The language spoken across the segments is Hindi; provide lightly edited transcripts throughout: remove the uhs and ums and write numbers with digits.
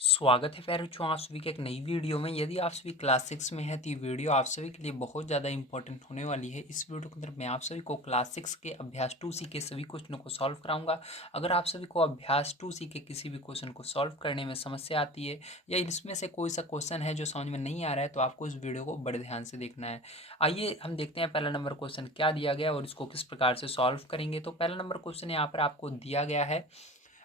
स्वागत है प्यारे बच्चों आप सभी के एक नई वीडियो में। यदि आप सभी क्लास 6 में हैं तो ये वीडियो आप सभी के लिए बहुत ज़्यादा इंपॉर्टेंट होने वाली है। इस वीडियो के अंदर मैं आप सभी को क्लास 6 के अभ्यास 2C के सभी क्वेश्चनों को सॉल्व कराऊंगा। अगर आप सभी को अभ्यास 2C के किसी भी क्वेश्चन को सॉल्व करने में समस्या आती है या इसमें से कोई सा क्वेश्चन है जो समझ में नहीं आ रहा है तो आपको इस वीडियो को बड़े ध्यान से देखना है। आइए हम देखते हैं पहला नंबर क्वेश्चन क्या दिया गया और इसको किस प्रकार से सॉल्व करेंगे। तो पहला नंबर क्वेश्चन यहाँ पर आपको दिया गया है,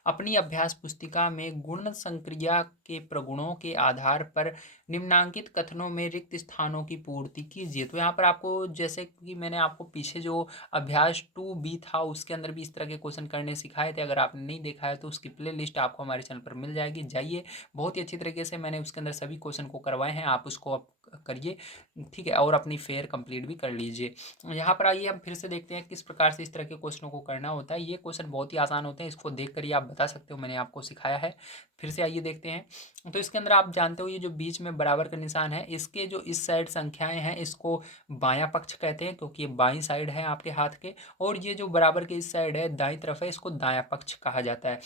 अपनी अभ्यास पुस्तिका में गुण संक्रिया के प्रगुणों के आधार पर निम्नांकित कथनों में रिक्त स्थानों की पूर्ति कीजिए। तो यहाँ पर आपको, जैसे कि मैंने आपको पीछे जो अभ्यास 2B था उसके अंदर भी इस तरह के क्वेश्चन करने सिखाए थे। अगर आपने नहीं देखा है तो उसकी प्ले लिस्ट आपको हमारे चैनल पर मिल जाएगी, जाइए। बहुत ही अच्छी तरीके से मैंने उसके अंदर सभी क्वेश्चन को करवाए हैं, आप उसको करिए, ठीक है, और अपनी फेयर कंप्लीट भी कर लीजिए। यहाँ पर आइए हम फिर से देखते हैं किस प्रकार से इस तरह के क्वेश्चनों को करना होता है। ये क्वेश्चन बहुत ही आसान होते हैं, इसको देख कर ही आप बता सकते हो, मैंने आपको सिखाया है। फिर से आइए देखते हैं। तो इसके अंदर आप जानते हो ये जो बीच में बराबर का निशान है, इसके जो इस साइड संख्याएं हैं इसको बायां पक्ष कहते हैं क्योंकि ये बाईं साइड है आपके हाथ के, और ये जो बराबर के इस साइड है दाईं तरफ है, इसको दायां पक्ष कहा जाता है।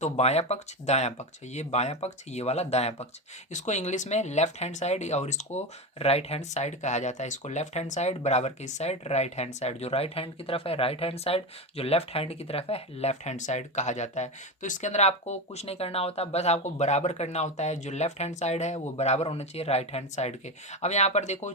तो बायां पक्ष दायां पक्ष, ये बायां पक्ष ये वाला दायां पक्ष, इसको इंग्लिश में लेफ्ट हैंड साइड और इसको राइट हैंड साइड कहा जाता है। इसको लेफ्ट हैंड साइड बराबर की साइड राइट हैंड साइड, जो राइट हैंड की तरफ है राइट हैंड साइड, जो लेफ्ट हैंड की तरफ है लेफ्ट हैंड साइड कहा जाता है। तो इसके अंदर आपको कुछ नहीं करना होता, बस आपको बराबर करना होता है। जो लेफ्ट हैंड साइड है वो बराबर होना चाहिए राइट हैंड साइड के। अब यहाँ पर देखो,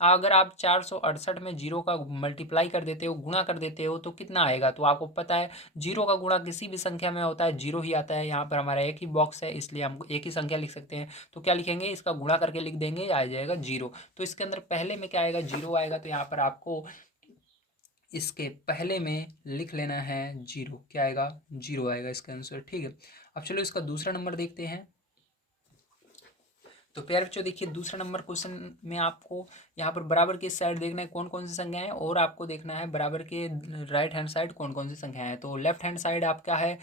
अगर आप 468 में जीरो का मल्टीप्लाई कर देते हो, गुणा कर देते हो, तो कितना आएगा? तो आपको पता है जीरो का गुणा किसी भी संख्या में होता है जीरो ही आता है। यहाँ पर हमारा एक ही बॉक्स है इसलिए हम एक ही संख्या लिख सकते हैं। तो क्या लिखेंगे, इसका गुणा करके लिख देंगे, आ जाएगा जीरो। तो इसके अंदर पहले में क्या आएगा, जीरो आएगा। तो यहाँ पर आपको इसके पहले में लिख लेना है जीरो। क्या आएगा, जीरो आएगा इसका आंसर, ठीक है। अब चलो इसका दूसरा नंबर देखते हैं। तो प्यारे बच्चों देखिए, दूसरा नंबर क्वेश्चन में आपको यहाँ पर बराबर के साइड देखना है कौन कौन सी संख्याएं हैं, और आपको देखना है बराबर के राइट हैंड साइड कौन कौन सी संख्याएं हैं। तो लेफ्ट हैंड साइड आपका है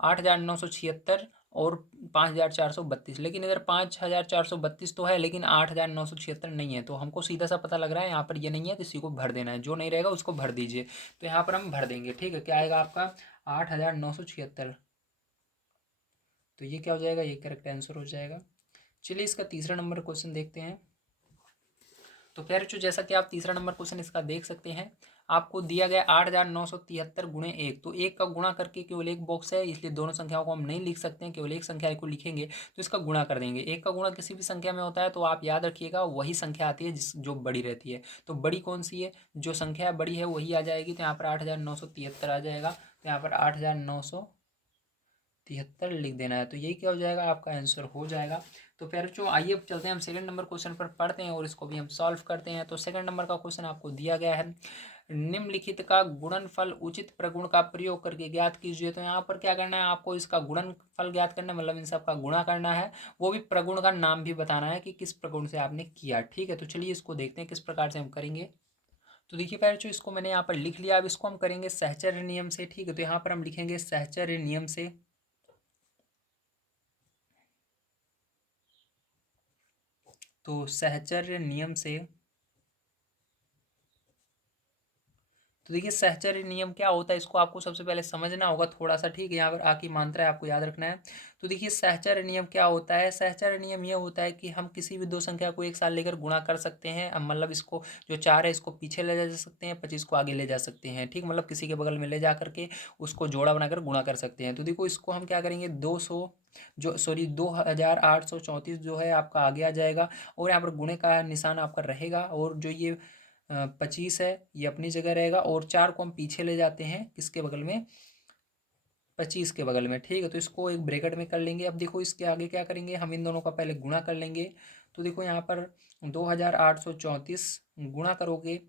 8,976 और 5,432, लेकिन इधर 5,432 तो है लेकिन 8,976 नहीं है। तो हमको सीधा सा पता लग रहा है यहाँ पर ये नहीं है, तो इसी को भर देना है, जो नहीं रहेगा उसको भर दीजिए। तो यहाँ पर हम भर देंगे, ठीक है। क्या आएगा आपका 8,976, तो ये क्या हो जाएगा, ये करेक्ट आंसर हो जाएगा। चलिए इसका तीसरा नंबर क्वेश्चन देखते हैं। तो प्यारे बच्चों, जैसा कि आप तीसरा नंबर क्वेश्चन इसका देख सकते हैं, आपको दिया गया 8,973 गुणे एक। तो एक का गुणा करके केवल एक बॉक्स है इसलिए दोनों संख्याओं को हम नहीं लिख सकते हैं, केवल एक संख्या को लिखेंगे। तो इसका गुणा कर देंगे। एक का गुणा किसी भी संख्या में होता है तो आप याद रखिएगा वही संख्या आती है जो बड़ी रहती है। तो बड़ी कौन सी है, जो संख्या बड़ी है वही आ जाएगी। तो यहाँ पर 8,973 आ जाएगा। तो यहाँ पर 8,973 लिख देना है। तो यही क्या हो जाएगा, आपका आंसर हो जाएगा। तो फिर जो आइए अब चलते हैं, हम सेकंड नंबर क्वेश्चन पर पढ़ते हैं और इसको भी हम सॉल्व करते हैं। तो सेकंड नंबर का क्वेश्चन आपको दिया गया है, निम्नलिखित का गुणनफल उचित प्रगुण का प्रयोग करके ज्ञात कीजिए। तो यहाँ पर क्या करना है, आपको इसका गुणनफल ज्ञात करना है, मतलब इन सब का गुणा करना है, वो भी प्रगुण का नाम भी बताना है कि किस प्रगुण से आपने किया, ठीक है। तो चलिए इसको देखते हैं किस प्रकार से हम करेंगे। तो देखिए पहले जो इसको मैंने यहाँ पर लिख लिया, अब इसको हम करेंगे सहचर्य नियम से, ठीक है। तो यहाँ पर हम लिखेंगे सहचर्य नियम से। तो सहचर्य नियम से, तो देखिए सहचर्य नियम क्या होता है, इसको आपको सबसे पहले समझना होगा थोड़ा सा, ठीक है। यहाँ पर आकी मात्रा है आपको याद रखना है। तो देखिए सहचर्य नियम क्या होता है, सहचर्य नियम ये होता है कि हम किसी भी दो संख्या को एक साथ लेकर गुणा कर सकते हैं। अब मतलब इसको जो 4 है इसको पीछे ले जा सकते हैं, 25 को आगे ले जा सकते हैं, ठीक। मतलब किसी के बगल में ले जा करके उसको जोड़ा बनाकर गुणा कर सकते हैं। तो देखो इसको हम क्या करेंगे, 200 जो सॉरी 2,834 जो है आपका आगे आ जाएगा, और यहाँ पर गुणे का निशान आपका रहेगा, और जो ये 25 है ये अपनी जगह रहेगा, और 4 को हम पीछे ले जाते हैं किसके बगल में, 25 के बगल में, ठीक है। तो इसको एक ब्रैकेट में कर लेंगे। अब देखो इसके आगे क्या करेंगे, हम इन दोनों का पहले गुणा कर लेंगे। तो देखो यहाँ पर 2,834 गुणा करोगे,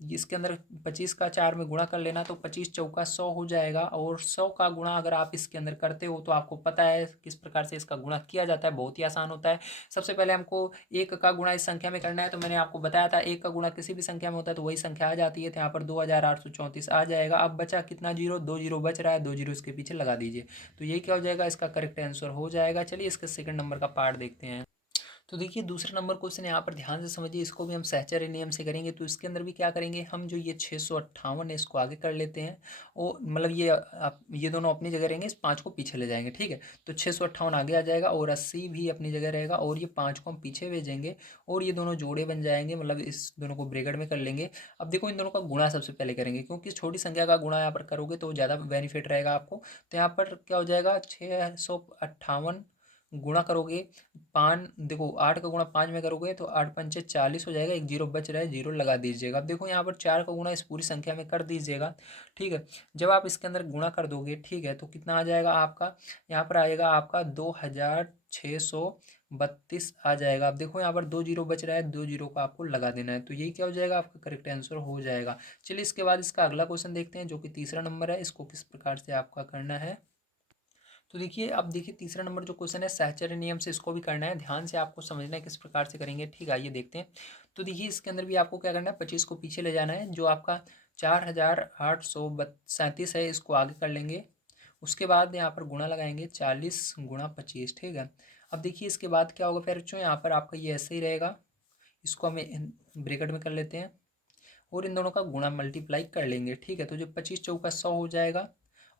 इसके अंदर 25 का 4 में गुणा कर लेना, तो 25 चौका 100 हो जाएगा। और 100 का गुणा अगर आप इसके अंदर करते हो तो आपको पता है किस प्रकार से इसका गुणा किया जाता है, बहुत ही आसान होता है। सबसे पहले हमको एक का गुणा इस संख्या में करना है, तो मैंने आपको बताया था एक का गुणा किसी भी संख्या में होता है तो वही संख्या आ जाती है। तो यहाँ पर 2,834 आ जाएगा। अब बचा कितना जीरो, 2 जीरो बच रहा है, 2 जीरो इसके पीछे लगा दीजिए। तो यही क्या हो जाएगा, इसका करेक्ट आंसर हो जाएगा। चलिए इसके सेकंड नंबर का पार्ट देखते हैं। तो देखिए दूसरा नंबर क्वेश्चन यहाँ पर ध्यान से समझिए, इसको भी हम सहचर्य नियम से करेंगे। तो इसके अंदर भी क्या करेंगे हम, जो ये 658 है इसको आगे कर लेते हैं, और मतलब ये आप ये दोनों अपनी जगह रहेंगे, इस 5 को पीछे ले जाएंगे, ठीक है। तो 658 आगे आ जाएगा और 80 भी अपनी जगह रहेगा, और ये 5 को हम पीछे भेजेंगे और ये दोनों जोड़े बन जाएंगे, मतलब इस दोनों को ब्रैकेट में कर लेंगे। अब देखो इन दोनों का गुणा सबसे पहले करेंगे, क्योंकि छोटी संख्या का गुणा यहाँ पर करोगे तो ज़्यादा बेनिफिट रहेगा आपको। तो यहाँ पर क्या हो जाएगा, 658 गुणा करोगे पाँच, देखो 8 का गुणा 5 में करोगे तो 8 पंचे 40 हो जाएगा, एक जीरो बच रहा है, जीरो लगा दीजिएगा। अब देखो यहाँ पर 4 का गुणा इस पूरी संख्या में कर दीजिएगा, ठीक है। जब आप इसके अंदर गुणा कर दोगे, ठीक है, तो कितना आ जाएगा आपका, यहाँ पर आएगा आपका 2632 आ जाएगा। अब देखो यहाँ पर दो जीरो बच रहा है, दो जीरो का आपको लगा देना है, तो यही क्या हो जाएगा, आपका करेक्ट आंसर हो जाएगा। चलिए इसके बाद इसका अगला क्वेश्चन देखते हैं, जो कि तीसरा नंबर है, इसको किस प्रकार से आपका करना है। तो देखिए अब देखिए तीसरा नंबर जो क्वेश्चन है सहचर्य नियम से इसको भी करना है, ध्यान से आपको समझना है किस प्रकार से करेंगे, ठीक है। आइए देखते हैं। तो देखिए इसके अंदर भी आपको क्या करना है, 25 को पीछे ले जाना है, जो आपका 4837 है इसको आगे कर लेंगे। उसके बाद यहाँ पर गुणा लगाएंगे, 40 गुणा 25, ठीक है। अब देखिए इसके बाद क्या होगा फिर बच्चों, यहाँ पर आपका ये ऐसे ही रहेगा, इसको हम ब्रैकेट में कर लेते हैं और इन दोनों का गुणा मल्टीप्लाई कर लेंगे, ठीक है। तो जो 25 चौका 100 हो जाएगा,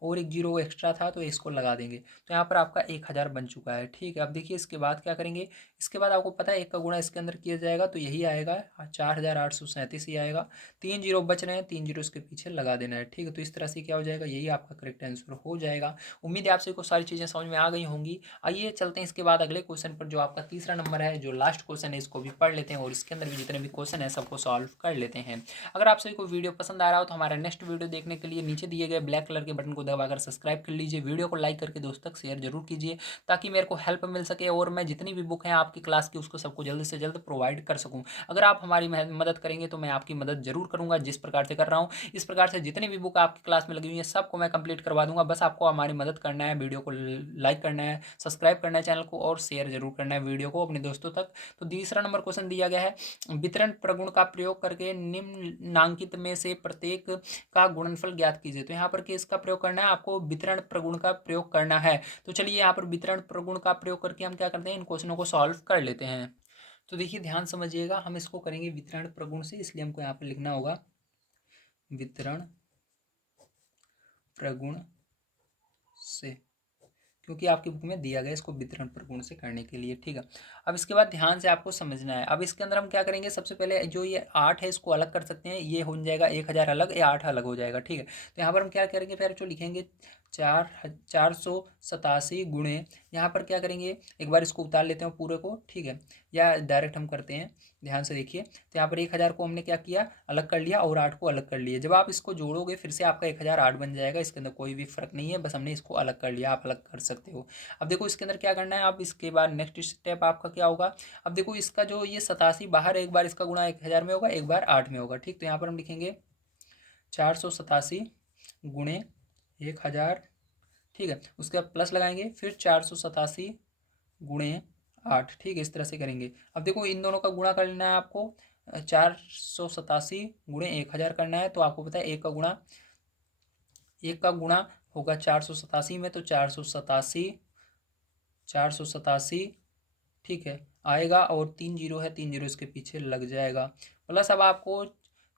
और एक जीरो एक्स्ट्रा था तो इसको लगा देंगे, तो यहाँ पर आपका 1000 बन चुका है, ठीक है। अब देखिए इसके बाद क्या करेंगे, इसके बाद आपको पता है एक का गुणा इसके अंदर किया जाएगा तो यही आएगा, 4837 ही आएगा। तीन जीरो बच रहे हैं, तीन जीरो इसके पीछे लगा देना है, ठीक है। तो इस तरह से क्या हो जाएगा, यही आपका करेक्ट आंसर हो जाएगा। उम्मीद है आपसे को सारी चीज़ें समझ में आ गई होंगी। आइए चलते हैं इसके बाद अगले क्वेश्चन पर, जो आपका तीसरा नंबर है, जो लास्ट क्वेश्चन है, इसको भी पढ़ लेते हैं और इसके अंदर भी जितने भी क्वेश्चन है सबको सॉल्व कर लेते हैं। अगर आप सभी को वीडियो पसंद आ रहा हो तो हमारा नेक्स्ट वीडियो देखने के लिए नीचे दिए गए ब्लैक कलर के बटन को दबाकर सब्सक्राइब कर लीजिए, वीडियो को लाइक करके दोस्तों तक शेयर जरूर कीजिए, ताकि मेरे को हेल्प मिल सके और मैं जितनी भी बुक है आपकी क्लास की उसको सबको जल्द से जल्द प्रोवाइड कर सकूं। अगर आप हमारी मदद करेंगे तो मैं आपकी मदद जरूर करूंगा, जिस प्रकार से कर रहा हूँ इस प्रकार से जितनी भी बुक आपकी क्लास में लगी हुई है सबको मैं कंप्लीट करवा दूंगा। बस आपको हमारी मदद करना है, वीडियो को लाइक करना है, सब्सक्राइब करना है चैनल को, और शेयर जरूर करना है वीडियो को अपने दोस्तों तक। तो तीसरा नंबर क्वेश्चन दिया गया है, वितरण प्रगुण का प्रयोग करके निम्नांकित में से प्रत्येक का गुणनफल ज्ञात कीजिए। तो यहाँ पर किसका प्रयोग करना है, आपको वितरण प्रगुण का प्रयोग करना है। तो चलिए यहाँ पर वितरण प्रगुण का प्रयोग करके हम क्या करते हैं, इन क्वेश्चनों को सॉल्व कर लेते हैं। तो देखिए ध्यान समझिएगा, हम इसको करेंगे वितरण प्रगुण से, इसलिए हमको यहाँ पर लिखना होगा वितरण प्रगुण से, क्योंकि आपकी बुक में दिया गया इसको वितरण प्रगुण से करने के लिए, ठीक है। अब इसके बाद ध्यान से आपको समझना है। अब इसके अंदर हम क्या करेंगे, सबसे पहले जो ये 8 है इसको अलग कर सकते हैं, ये हो जाएगा 1000 अलग, ये 8 अलग हो जाएगा, ठीक है। तो यहाँ पर हम क्या करेंगे, फिर जो लिखेंगे 487 गुणे, यहाँ पर क्या करेंगे, एक बार इसको उतार लेते हैं पूरे को, ठीक है, या डायरेक्ट हम करते हैं। ध्यान से देखिए, तो यहाँ पर 1000 को हमने क्या किया, अलग कर लिया, और 8 को अलग कर लिया। जब आप इसको जोड़ोगे फिर से आपका 1008 बन जाएगा, इसके अंदर कोई भी फर्क नहीं है, बस हमने इसको अलग कर लिया, आप अलग कर सकते हो। अब देखो इसके अंदर क्या करना है, आप इसके बाद नेक्स्ट स्टेप आपका क्या होगा। अब देखो इसका जो ये 87 बाहर, एक बार इसका गुणा 1000 में होगा, एक बार 8 में होगा, ठीक। तो यहाँ पर हम लिखेंगे 487 गुणे 1000, ठीक है। उसके बाद प्लस लगाएंगे, फिर 487 गुणे 8, ठीक है, इस तरह से करेंगे। अब देखो इन दोनों का गुणा कर लेना है आपको, 487 गुणे 1000 करना है, तो आपको पता है एक का गुणा होगा 487 में, तो 487, ठीक है, आएगा, और तीन जीरो है, तीन जीरो इसके पीछे लग जाएगा। प्लस अब आपको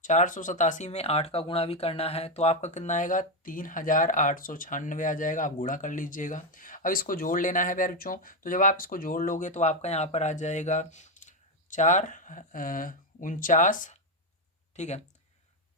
487 में 8 का गुणा भी करना है, तो आपका कितना आएगा, 3896 आ जाएगा, आप गुणा कर लीजिएगा। अब इसको जोड़ लेना है प्यारे बच्चों, तो जब आप इसको जोड़ लोगे तो आपका यहाँ पर आ जाएगा 449, ठीक है,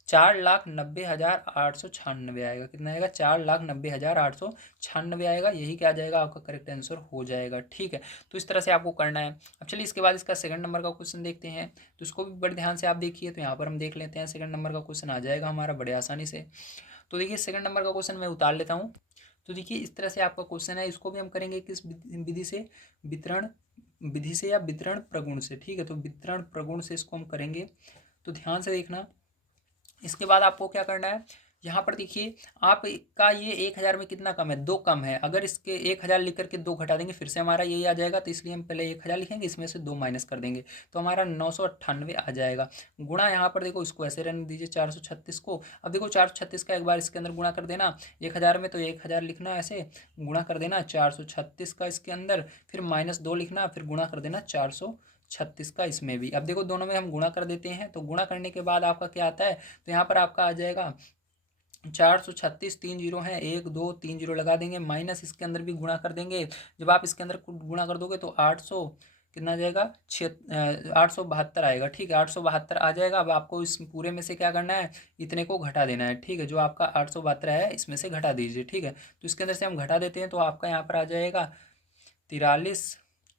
4,90,896 आएगा। कितना आएगा, 4,90,896 आएगा, यही क्या आ जाएगा, आपका करेक्ट आंसर हो जाएगा, ठीक है। तो इस तरह से आपको करना है। अब चलिए इसके बाद इसका सेकंड नंबर का क्वेश्चन देखते हैं, तो इसको भी बड़े ध्यान से आप देखिए। तो यहाँ पर हम देख लेते हैं, सेकंड नंबर का क्वेश्चन आ जाएगा हमारा बड़े आसानी से। तो देखिए सेकंड नंबर का क्वेश्चन मैं उतार लेता हूँ। तो देखिए इस तरह से आपका क्वेश्चन है, इसको भी हम करेंगे किस विधि से, वितरण विधि से या वितरण प्रगुण से, ठीक है। तो वितरण प्रगुण से इसको हम करेंगे, तो ध्यान से देखना। इसके बाद आपको क्या करना है, यहाँ पर देखिए आपका ये 1000 में कितना कम है, 2 कम है। अगर इसके 1000 लिख करके 2 घटा देंगे फिर से हमारा यही आ जाएगा, तो इसलिए हम पहले 1000 लिखेंगे, इसमें से 2 माइनस कर देंगे तो हमारा 998 आ जाएगा। गुणा यहाँ पर देखो इसको ऐसे रहने दीजिए 436 को। अब देखो 436 का एक बार इसके अंदर गुणा कर देना 1000 में, तो 1000 लिखना ऐसे, गुणा कर देना 436 का इसके अंदर, फिर -2 लिखना, फिर गुणा कर देना 436 का इसमें भी। अब देखो दोनों में हम गुणा कर देते हैं, तो गुणा करने के बाद आपका क्या आता है, तो यहाँ पर आपका आ जाएगा 436, 3 जीरो हैं, 1 2 3 जीरो लगा देंगे, माइनस इसके अंदर भी गुणा कर देंगे। जब आप इसके अंदर गुणा कर दोगे तो 800 कितना आ जाएगा, 872 आएगा। ठीक है, 872 आ जाएगा। अब आपको इस पूरे में से क्या करना है, इतने को घटा देना है। ठीक है, जो आपका 872 है इसमें से घटा दीजिए। ठीक है, तो इसके अंदर से हम घटा देते हैं, तो आपका यहाँ पर आ जाएगा 43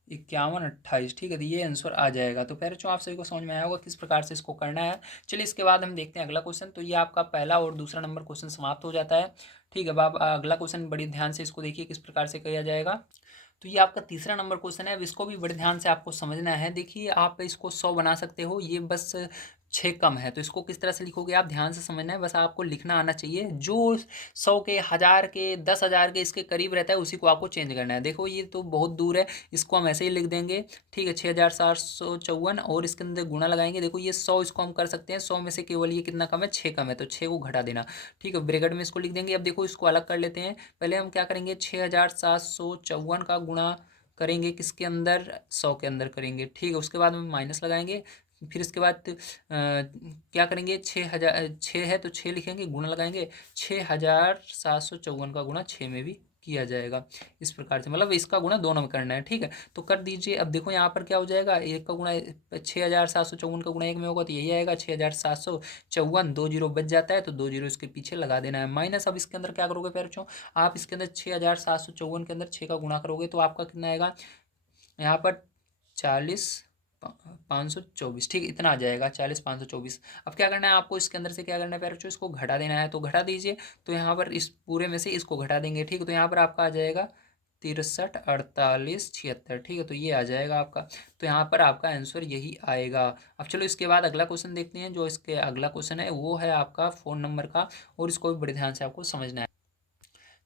51 28। ठीक है, तो ये आंसर आ जाएगा। तो पैरों आप सभी को समझ में आया होगा किस प्रकार से इसको करना है। चलिए इसके बाद हम देखते हैं अगला क्वेश्चन। तो ये आपका पहला और दूसरा नंबर क्वेश्चन समाप्त हो जाता है। ठीक है, अब आप अगला क्वेश्चन बड़ी ध्यान से इसको देखिए किस प्रकार से किया जाएगा। तो ये आपका तीसरा नंबर क्वेश्चन है, अब इसको भी बड़े ध्यान से आपको समझना है। देखिए आप इसको 100 बना सकते हो, ये बस 6 कम है, तो इसको किस तरह से लिखोगे आप ध्यान से समझना है, बस आपको लिखना आना चाहिए। जो 100 के, 1000 के, 10,000 के इसके करीब रहता है उसी को आपको चेंज करना है। देखो ये तो बहुत दूर है, इसको हम ऐसे ही लिख देंगे। ठीक है, 6754 और इसके अंदर गुणा लगाएंगे। देखो ये 100 इसको हम कर सकते हैं, 100 में से केवल ये कितना कम है, 6 कम है, तो 6 को घटा देना। ठीक है, ब्रैकेट में इसको लिख देंगे। अब देखो इसको अलग कर लेते हैं। पहले हम क्या करेंगे, 6754 का गुणा करेंगे किसके अंदर, 100 के अंदर करेंगे। ठीक है, उसके बाद में माइनस लगाएंगे। फिर इसके बाद क्या करेंगे, 6000, 6 है तो 6 लिखेंगे, गुणा लगाएंगे, 6754 का गुणा 6 में भी किया जाएगा। इस प्रकार से मतलब इसका गुणा दोनों में करना है। ठीक है, तो कर दीजिए। अब देखो यहाँ पर क्या हो जाएगा, एक का गुणा 6754 का गुणा एक में होगा तो यही आएगा 6754, 2 जीरो बच जाता है, तो 2 जीरो इसके पीछे लगा देना है, माइनस। अब इसके अंदर क्या करोगे पैरों, आप इसके अंदर 6754 के अंदर 6 का गुणा करोगे तो आपका कितना आएगा, यहाँ पर 40 524। ठीक, इतना आ जाएगा 40 524। अब क्या करना है आपको, इसके अंदर से क्या करना है पैरों, इसको घटा देना है, तो घटा दीजिए। तो यहाँ पर इस पूरे में से इसको घटा देंगे। ठीक है, तो यहाँ पर आपका आ जाएगा 63 48 76। ठीक है, तो ये आ जाएगा आपका। तो यहाँ पर आपका आंसर यही आएगा। अब चलो इसके बाद अगला क्वेश्चन देखते हैं। जो इसके अगला क्वेश्चन है वो है आपका फ़ोन नंबर का, और इसको भी बड़े ध्यान से आपको समझना है।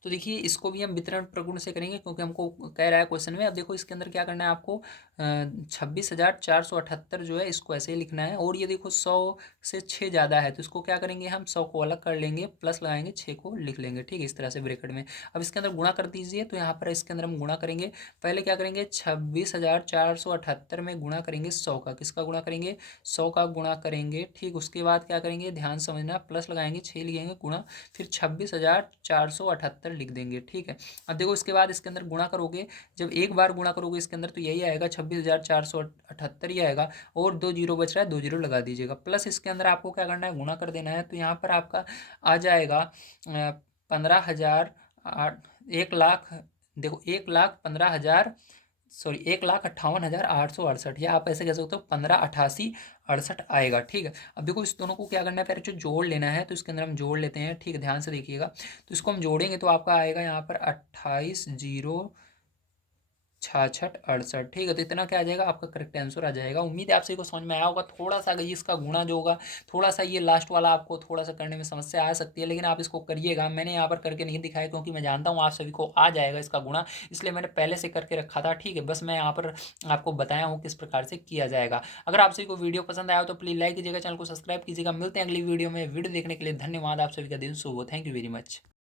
तो देखिए इसको भी हम वितरण प्रगुण से करेंगे, क्योंकि हमको कह रहा है क्वेश्चन में। अब देखो इसके अंदर क्या करना है आपको, 26,478 जो है इसको ऐसे ही लिखना है। और ये देखो 100 से 6 ज़्यादा है, तो इसको क्या करेंगे, हम 100 को अलग कर लेंगे, प्लस लगाएंगे, 6 को लिख लेंगे। ठीक है, इस तरह से ब्रैकेट में। अब इसके अंदर गुणा कर दीजिए, तो यहाँ पर इसके अंदर हम गुणा करेंगे। पहले क्या करेंगे, 26,478 में गुणा करेंगे 100 का। किसका गुणा करेंगे, 100 का गुणा करेंगे। ठीक, उसके बाद क्या करेंगे, ध्यान समझना, प्लस लगाएंगे, 6 लिखेंगे, गुणा, फिर 26,478 लिख देंगे। ठीक है, अब देखो इसके बाद इसके अंदर गुणा करोगे, जब एक बार गुणा करोगे इसके अंदर तो यही आएगा 26,478 ही आएगा। और 2 जीरो बच रहा है, 2 जीरो लगा दीजिएगा, प्लस इसके अंदर आपको क्या करना है, गुणा कर देना है। तो यहाँ पर आपका आ जाएगा 15,000, 1 लाख, देखो 1,15,000, सॉरी 1,58,868, या आप ऐसे कह सकते हो 158868 आएगा। ठीक है, अब देखो इस दोनों को क्या करना है, पहले जो जोड़ लेना है, तो इसके अंदर हम जोड़ लेते हैं। ठीक है, ध्यान से देखिएगा। तो इसको हम जोड़ेंगे तो आपका आएगा यहाँ पर 28,066,68। ठीक है, तो इतना क्या आ जाएगा, आपका करेक्ट आंसर आ जाएगा। उम्मीद है आप सभी को समझ में आया होगा। थोड़ा सा ये इसका गुणा जो होगा, थोड़ा सा ये लास्ट वाला आपको थोड़ा सा करने में समस्या आ सकती है, लेकिन आप इसको करिएगा। मैंने यहाँ पर करके नहीं दिखाया, क्योंकि मैं जानता हूँ आप सभी को आ जाएगा इसका गुणा, इसलिए मैंने पहले से करके रखा था। ठीक है, बस मैं यहाँ पर आपको बताया हूँ किस प्रकार से किया जाएगा। अगर आप सभी को वीडियो पसंद आया हो तो प्लीज़ लाइक कीजिएगा, चैनल को सब्सक्राइब कीजिएगा। मिलते हैं अगली वीडियो में। वीडियो देखने के लिए धन्यवाद। आप सभी का दिन शुभ हो। Thank you very much.